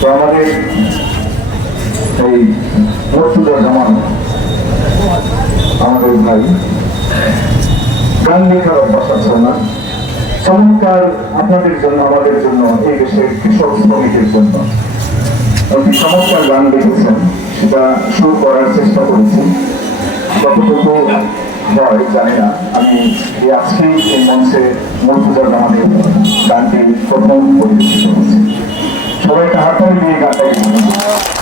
তো আমাদের এই মর্তুজা জামান আমাদের ভাই। গান লেখার অভ্যাস আছে আপনাদের জন্য, আমাদের জন্য, এই দেশের কৃষক শ্রমিকের জন্য। একটি চমৎকার গান লিখেছেন, সেটা শুরু করার চেষ্টা করেছি। কতটুকু হয়, জানি না। আমি এই আজকেই এই মঞ্চে মর্তুজা জামানের গানটি প্রথম পরিবেশিত হচ্ছে সবাইকে হাতালি নিয়ে গানটা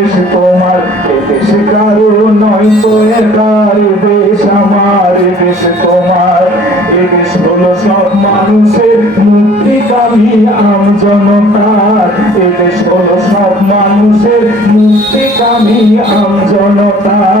কারও নয় তো একার দেশ আমার দেশ তোমার দেশ হলো সব মানুষের মুক্তিকামী আম জনতার দেশ হলো সব মানুষের মুক্তিকামী আম জনতার।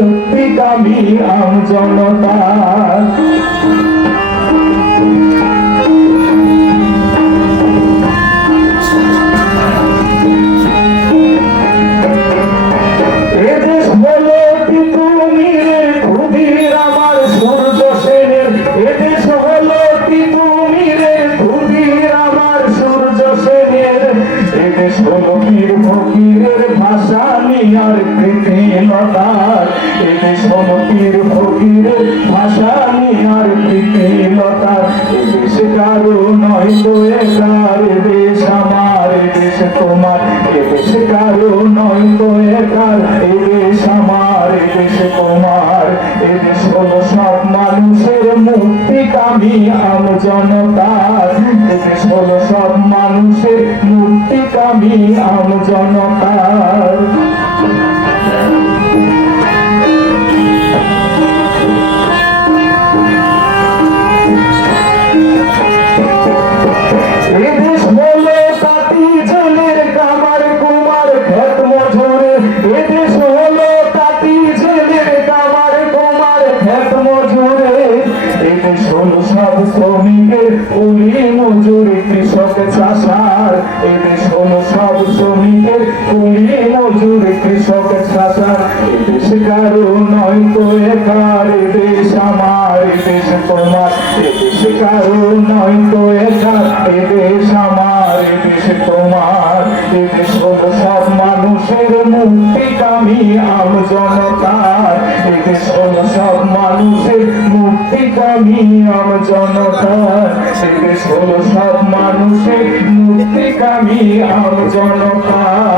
আম হলো ভাষা নিয়ার কৃতিলতার এদেশ হলো বীর ফকিরের ভাষা কারও নয় তো একার দেশ আমার দেশ কারও নয় তো একার এদেশ আমার এদেশ তোমার এদেশ হলো সব মানুষের মুক্তিকামী আম জনতার এদেশ হলো সব মানুষের মুক্তিকামী আম জনতার হলো সব শ্রমিকের কুলি মজুর কৃষক চাষার। এদেশ হলো সব শ্রমিকের কুলি মজুর কৃষক চাষার। এদেশ কারও নয় তো একার দেশ আমার দেশ তোমার। এদেশ কারও নয় তো একার এদেশ আমার এদেশ তোমার। এদেশ হলো সব মানুষের মুক্তিকামী আম জনতার। এদেশ হলো সব মানুষের মুক্তিকামী আম জনতার এদেশ হলো সব মানুষের মুক্তিকামী আম জনতার